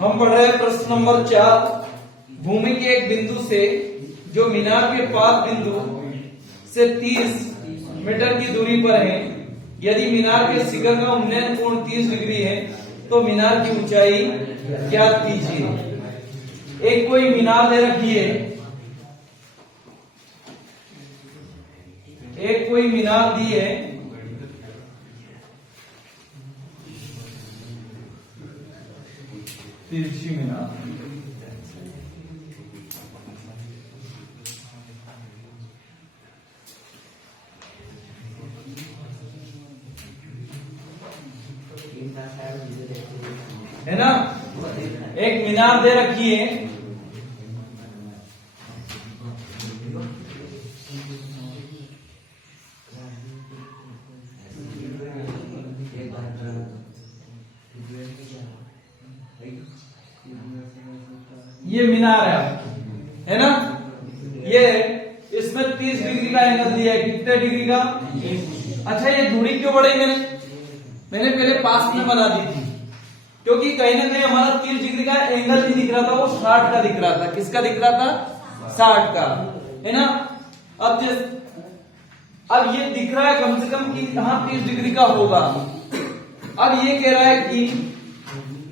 हम पढ़ रहे हैं प्रश्न नंबर 4। भूमि के एक बिंदु से जो मीनार के पाद बिंदु से 30 मीटर की दूरी पर है, यदि मीनार के शिखर का उन्नयन कोण 30 डिग्री है तो मीनार की ऊंचाई ज्ञात कीजिए। एक कोई मीनार दे रखी है, एक कोई मीनार दी है, तिरछी मीनार, है ना। एक मीनार दे रखी है, ये मीनार है ना। ये इसमें 30 डिग्री का एंगल दिया है, कितने डिग्री का? अच्छा, ये दूरी क्यों बढ़ाई मैंने पहले पास में बना दी थी, क्योंकि कहीं ना कहीं हमारा 30 डिग्री का एंगल नहीं दिख रहा था, वो 60 का दिख रहा था। किसका दिख रहा था? 60 का, है ना। अब ये दिख रहा है कम से कम कि हाँ 30 डिग्री का होगा। अब ये कह रहा है कि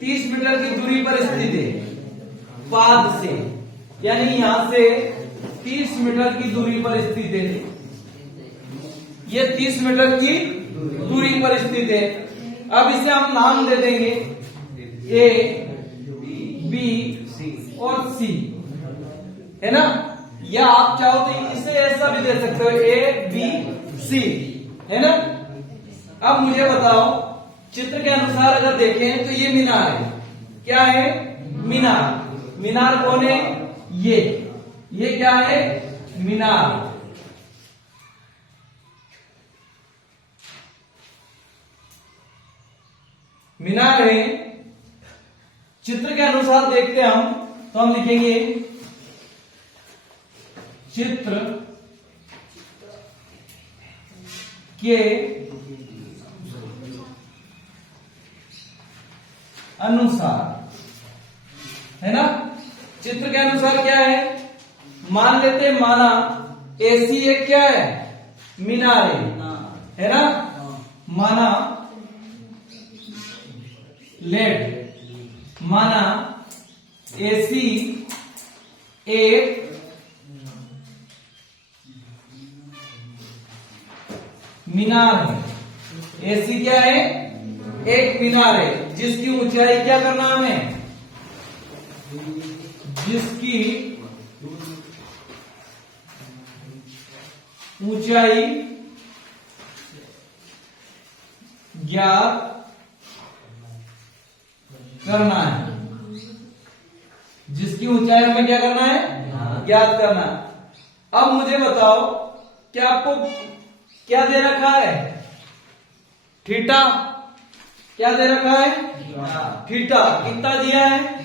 30 मीटर की दूरी पर स्थित है पाद से, यानी यहां से 30 मीटर की दूरी पर स्थित है। ये 30 मीटर की दूरी पर स्थित है। अब इसे हम नाम दे देंगे ए, बी और सी, है ना। या आप चाहो तो इसे ऐसा भी दे सकते हो, ए, बी, सी, है ना। अब मुझे बताओ, चित्र के अनुसार अगर देखें तो ये मीनार है। क्या है? मीनार। मीनार कौन है? ये क्या है? मीनार। मीनार है। चित्र के अनुसार देखते हैं हम, तो हम लिखेंगे चित्र के अनुसार, है ना। चित्र के अनुसार क्या है? मान लेते हैं, माना एसी एक क्या है? मीनार है ना। माना लेट, माना एसी एक मीनार है। एसी क्या है? एक मीनार है, जिसकी ऊंचाई क्या करना हमें? जिसकी ऊंचाई ज्ञात करना है। जिसकी ऊंचाई हमें क्या करना है? ज्ञात करना है। अब मुझे बताओ, क्या आपको क्या दे रखा है? थीटा। क्या दे रखा है? थीटा। कितना दिया है?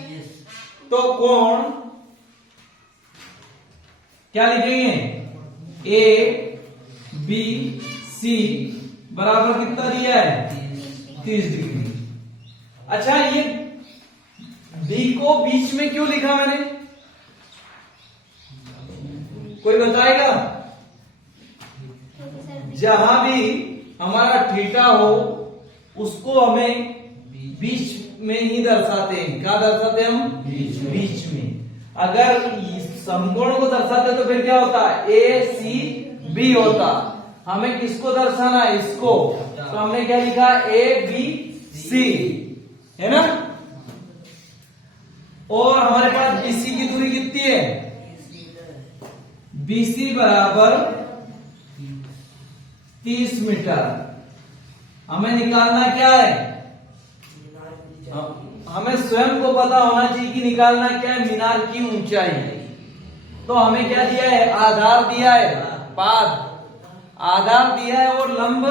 तो कोण क्या लिखेंगे? ए, बी, सी बराबर कितना दिया है? 30 डिग्री। अच्छा, ये बी को बीच में क्यों लिखा मैंने? कोई बताएगा? जहां भी हमारा थीटा हो उसको हमें बीच में ही दर्शाते हैं। क्या दर्शाते हैं हम? बीच में। अगर समकोण को दर्शाते तो फिर क्या होता? ए, सी, बी होता। हमें किसको दर्शाना है? इसको। तो हमने क्या लिखा? ए, बी, सी, है ना। और हमारे पास बीसी की दूरी कितनी है? बीसी बराबर 30 मीटर। हमें निकालना क्या है? हमें स्वयं को पता होना चाहिए कि निकालना क्या है? मीनार की ऊंचाई। तो हमें क्या दिया है? आधार दिया है, पाद आधार दिया है, और लंब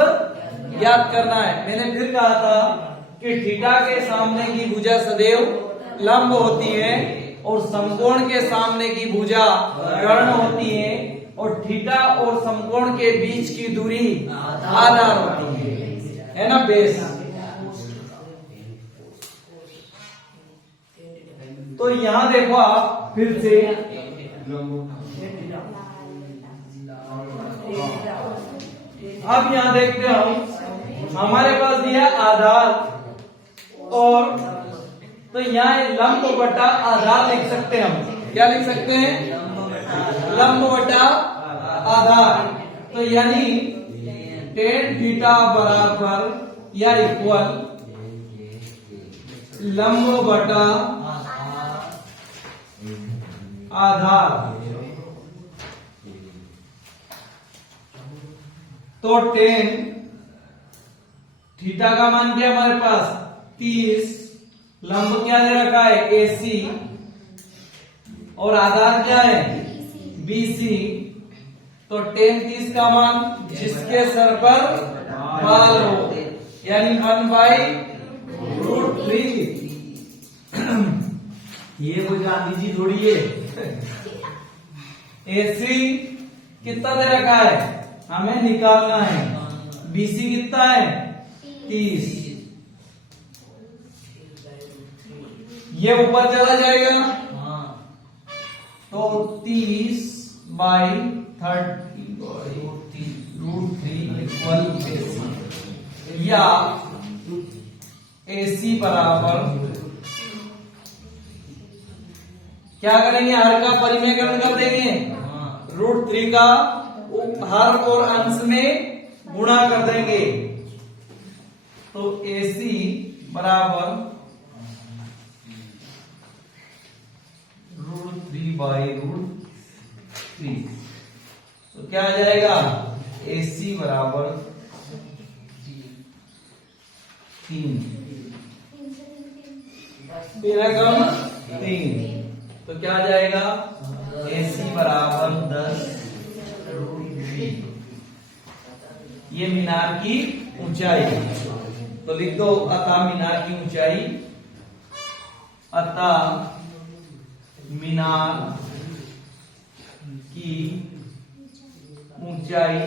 ज्ञात करना है। मैंने फिर कहा था कि थीटा के सामने की भुजा सदैव लंब होती है और समकोण के सामने की भुजा कर्ण होती है, और थीटा और समकोण के बीच की दूरी आधार होती है। है ना, बेस। तो यहां देखो आप फिर से, अब यहां देखते हो हमारे पास दिया आधार, और तो यहाँ लंब बटा आधार लिख सकते हैं हम। क्या लिख सकते हैं? लंब बटा आधार। तो यानी tan थीटा बराबर या इक्वल लंब बटा आधार। तो tan थीटा का मान क्या हमारे पास 30, लंब क्या दे रखा है AC, और आधार क्या है BC। तो tan 30 का मान जिसके सर पर बाल हो, यानी 1/√3। ये कोई गांधी जी थोड़ी है। AC कितना दे रखा है, हमें निकालना है। BC कितना है 30, ये ऊपर चला जाएगा। तो 30/30√3 इक्वल AC, या AC बराबर क्या करेंगे, हर का परिमेयकरण कर देंगे, √3 का हर और अंश में गुणा कर देंगे। तो AC बराबर √3/√3। तो क्या आ जाएगा, AC बराबर 3, मेरा कम 3। तो क्या आ जाएगा, AC बराबर 10√3। ये मीनार की ऊंचाई। तो लिख दो, अतः मीनार की ऊंचाई, अतः मीनार की ऊंचाई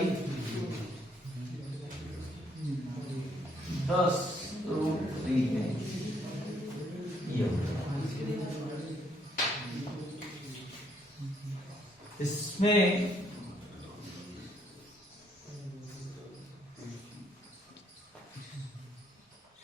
10√3 है। इसमें